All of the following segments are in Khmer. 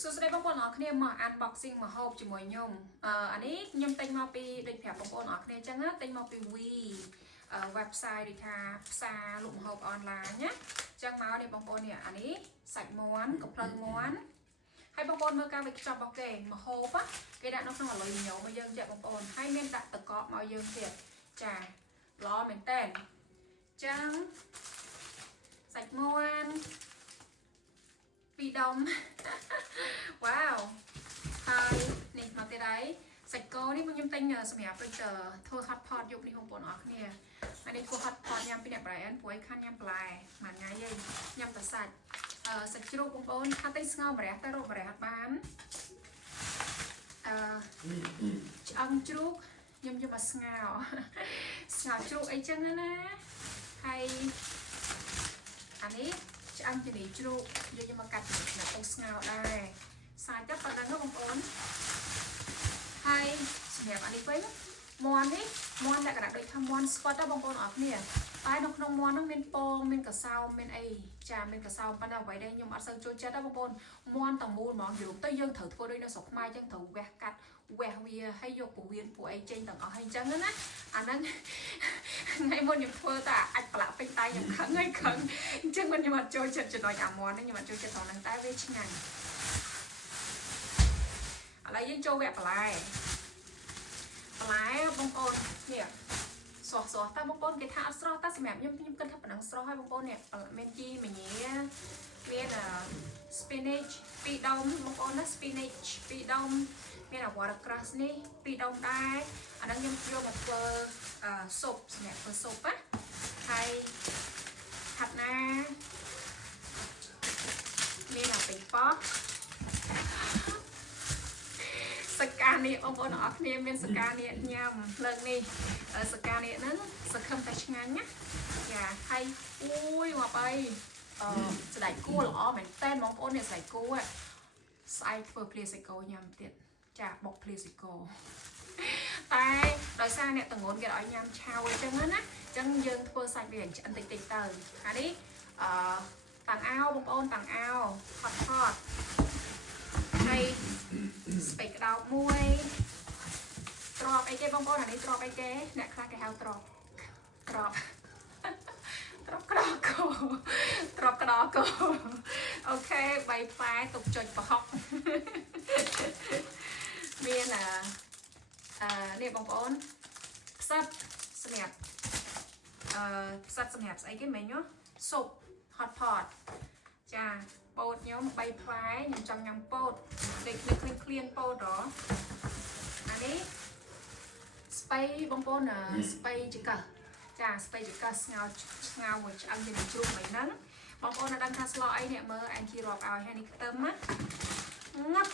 សួស្តីបងប្អូនអរគ្នាមក unboxing មកហូបជាមួយខ្ញុំអានេះខ្ញុំទិញមកពីដូចប្រាប់បងប្អូនអរគ្នាអញ្ចឹងណាទិញមកពី website ដូចថាផ្សារលក់ម្ហូបអនឡាញណាអញ្ចឹងមកនេះបងប្អូននេះអានេះសាច់មាន់កំភ្លឹងមាន់ហើយបងប្អូនមើលការវេចខ្ចប់របស់គេម្ហូបគេដាក់នៅក្នុងអាលុយញោមមកយើងចាក់បងប្អូនហើយមានដាក់ទឹកកកមកយើងទៀតចាល្អមែនតើអញ្ចឹងសាច់មាន់ពីរដុំវ៉ាវហើយនេះមកទៀតហើយសាច់គោនេះខ្ញុំទិញសម្រាប់ដូចធ្វើ hot pot យកនេះបងប្អូនអរគ្នាហើយនេះធ្វើ hot pot ញ៉ាំពីអ្នក Brian ព្រោះឯខានញ៉ាំបន្លែមួយថ្ងៃឯងញ៉ាំតែសាច់ជ្រូកបងប្អូនថាទិញស្ងោម្រះតែរកម្រះអត់បានឆ្អឹងជ្រូកខ្ញុំយកមកស្ងោជ្រូកអីចឹងណាហើយអានេះឆ្អឹងជំនីជ្រូកយកមកកាត់នៅពុះស្ងោដែរសាច់ទៅប៉ុណ្ណឹងបងប្អូនហើយសម្រាប់អានេះវិញមាន់នេះមាន់លក្ខណៈដូចថាមាន់ស្វិតទៅបងប្អូនអរគ្នាតែនៅក្នុងមាន់ហ្នឹងមានពងមានកសោមមានអីចាមានកសោមប៉ុន្តែអ្វីដែលខ្ញុំអត់សូវចូលចិត្តទេបងប្អូនមាន់ទាំងមូលហ្មងយល់ទៅយើងត្រូវធ្វើដូចនៅស្រុកខ្មែរអញ្ចឹងត្រូវវះកាត់វះវាហើយយកពោះវៀនពួកអីចេញទាំងអស់ហើយអញ្ចឹងណាអាហ្នឹងថ្ងៃមុនខ្ញុំធ្វើតែអាចប្រឡាក់ពេញដៃខ្ញុំខឹងហើយខឹងអញ្ចឹងមិនខ្ញុំអត់ចូលចិត្តចំណុចអាមាន់ហ្នឹងខ្ញុំអត់ចូលចិត្តហ្នឹងតែវាឆ្ងាញ់ឥឡូវយើងចូលវគ្គបន្លែបងប្អូននេះស្រស់តែបងប្អូនគេថាអត់ស្រស់តែសម្រាប់ខ្ញុំគិតថាប៉ុណ្ណឹងស្រស់ហើយបងប្អូននេះមានជីមញ៉ាមាន spinach 2ដុំបងប្អូនណា spinach 2ដុំមាន watercress នេះ2ដុំដែរអាហ្នឹងខ្ញុំយកមកធ្វើស៊ុបសម្រាប់ធ្វើស៊ុបណាហើយខាត់ណាមានអាពេញប៉ោះសកានេះបងប្អូនអរគ្នាមានសកានេះញ៉ាំលើកនេះសកានេះហ្នឹងសង្ឃឹមតែឆ្ងាញ់ណាចាហើយអូយមកអីស្ដេចគួរល្អមែនតើបងប្អូននេះស្ដេចគួរស្អែកធ្វើភ្លាសាច់គោញ៉ាំទៀតចាបុកភ្លាសាច់គោតែដោយសារអ្នកតងន់គេឲ្យញ៉ាំឆៅអញ្ចឹងណាអញ្ចឹងយើងធ្វើសាច់វាឆ្អិនតិចទៅអានេះតាំងអាវបងប្អូនតាំងអាវហត់ហើយស្ពៃក្តោបមួយត្រប់អីគេបងប្អូនអានេះត្រប់អីគេអ្នកខ្លះគេហៅត្រប់ក្តោគោអូខេ3ផ្លែទុកចុចប្រហុកមាននេះបងប្អូនផ្សិតសម្រាប់ផ្សិតសម្រាប់ស្អីគេមិញស៊ុប hot pot ចាពោតខ្ញុំ3ផ្លែខ្ញុំចង់ញ៉ាំពោតដូចឃ្លៀនពោតហ៎អានេះស្ពៃបងប្អូនស្ពៃចង្កឹះចាស្ពៃចង្កឹះស្ងោមួយឆ្អឹងជំនីជ្រូកមិនហ្នឹងបងប្អូនអត់ដឹងថាស្លអីអ្នកមើលអែនជីរាប់ឲ្យហើយនេះខ្ទឹមណាងឹប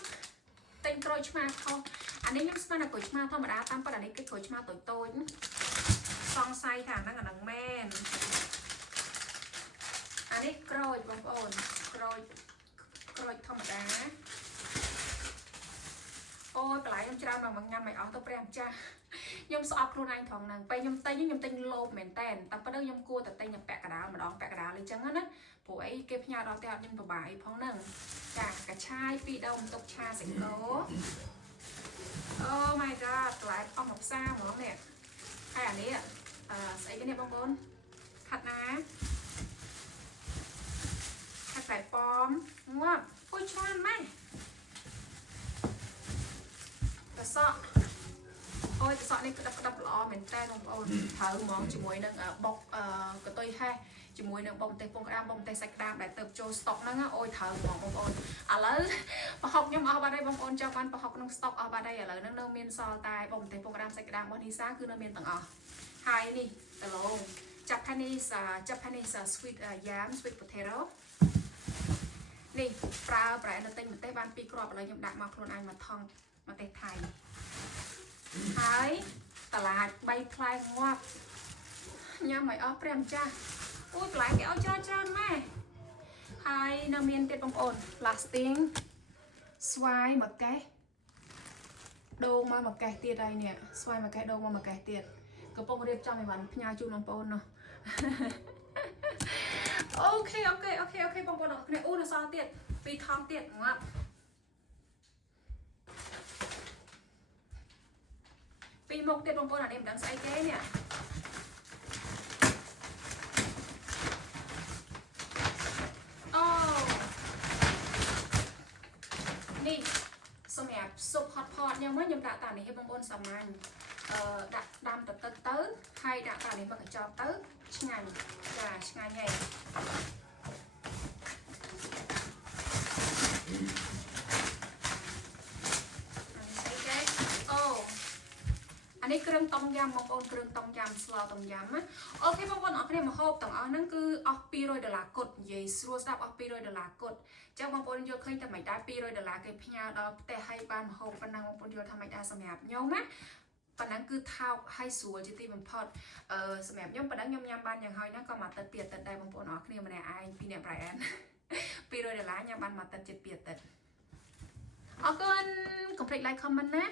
ទិញក្រូចឆ្មាខុសអានេះខ្ញុំស្មានតែក្រូចឆ្មាធម្មតាតាមប៉ុន្តែនេះគឺក្រូចឆ្មាតូចសង្ស័យថាអាហ្នឹងមែនអានេះក្រូចបងប្អូនក្រូចធម្មតាអូយបន្លែខ្ញុំច្រើនមកញ៉ាំមិនអស់ទៅព្រះម្ចាស់ខ្ញុំស្អប់ខ្លួនឯងត្រង់ហ្នឹងពេលខ្ញុំទិញលោភមែនតែប៉ុន្តែខ្ញុំគួរតែទិញតែពាក់កណ្ដាលម្ដងពាក់កណ្ដាលអីចឹងណាព្រោះអីគេផ្ញើដល់ផ្ទះអត់ខ្ញុំពិបាកអីផងហ្នឹងចាកាឆាយ2ដុំទុកឆាសាច់គោអូ my god បន្លែអស់មកផ្សារហ្មងនេះហើយអានេះស្អីគេនេះបងប្អូនខាត់ណាតែប៉មងាប់ពុយឆ្លានម៉េះតសក់អូយតសក់នេះក្តាប់ល្អមែនតើបងប្អូនត្រូវហ្មងជាមួយនឹងបុកកតុយហេះជាមួយនឹងបុកម្ទេសពងក្តាមបុកម្ទេសសាច់ក្តាមដែលទៅចូលស្តុកហ្នឹងអូយត្រូវហ្មងបងប្អូនឥឡូវប្រហុកខ្ញុំអស់បាត់ហើយបងប្អូនចង់បានប្រហុកក្នុងស្តុកអស់បាត់ហើយឥឡូវហ្នឹងនៅមានសល់តែបុកម្ទេសពងក្តាមសាច់ក្តាមរបស់នីសាគឺនៅមានទាំងអស់ហើយនេះដឡង Japanese sweet yam sweet potatoនេះប្រើនៅទិញម្ទេសបាន2គ្រាប់ឥឡូវខ្ញុំដាក់មកខ្លួនឯងមកថងម្ទេសថៃហើយតឡាច3ផ្លែងាប់ញ៉ាំឲ្យអស់ព្រះម្ចាស់អូយបន្លែគេឲ្យច្រើនម៉ែហើយនៅមានទៀតបងប្អូន lasting ស្វាយមួយកេះដូងមកមួយកេះទៀតហើយនេះស្វាយមួយកេះដូងមកមួយកេះទៀតកំពុងរៀបចំឲ្យបានផ្ញើជូនបងប្អូននោះអូខេបងប្អូនអរគ្នាអូនៅសល់ទៀត2ថងទៀតងាប់ ពីមុខទៀតបងប្អូនអានេះមិនដឹងស្អីគេនេះអូនេះសម្រាប់ស៊ុប hot pot ខ្ញុំដាក់តានេះឲ្យបងប្អូនសាមញ្ញដាក់ដាំទៅហើយដាក់តានេះមកកញ្ចប់ទៅឆ្ងាញ់ចាឆ្ងាញ់ហើយនេះគ្រឿងต้มยำបងប្អូនគ្រឿងต้มยำស្លต้มยำណាអូខេបងប្អូនអរគ្នាម្ហូបទាំងអស់ហ្នឹងគឺអស់$200គត់និយាយស្រួលស្ដាប់អស់$200គត់ចឹងបងប្អូនយល់ឃើញតែមិនដែរ$200គេផ្ញើដល់ផ្ទះឲ្យបានម្ហូបប៉ុណ្ណឹងបងប្អូនយល់ថាមិនដែរសម្រាប់ខ្ញុំណាប៉ុណ្ណឹងគឺថោកហើយស្រួលជាទីបំផុតសម្រាប់ខ្ញុំប៉ុណ្ណឹងខ្ញុំញ៉ាំបានយ៉ាងហើយណាក៏មកទឹកទៀតទឹកដែរបងប្អូនអរគ្នាម្នាក់ឯងពីអ្នកប្រៃអាន$200ញ៉ាំបានមកទឹកចិត្តពីទឹកអរគុណកុំភ្លេច like comment ណា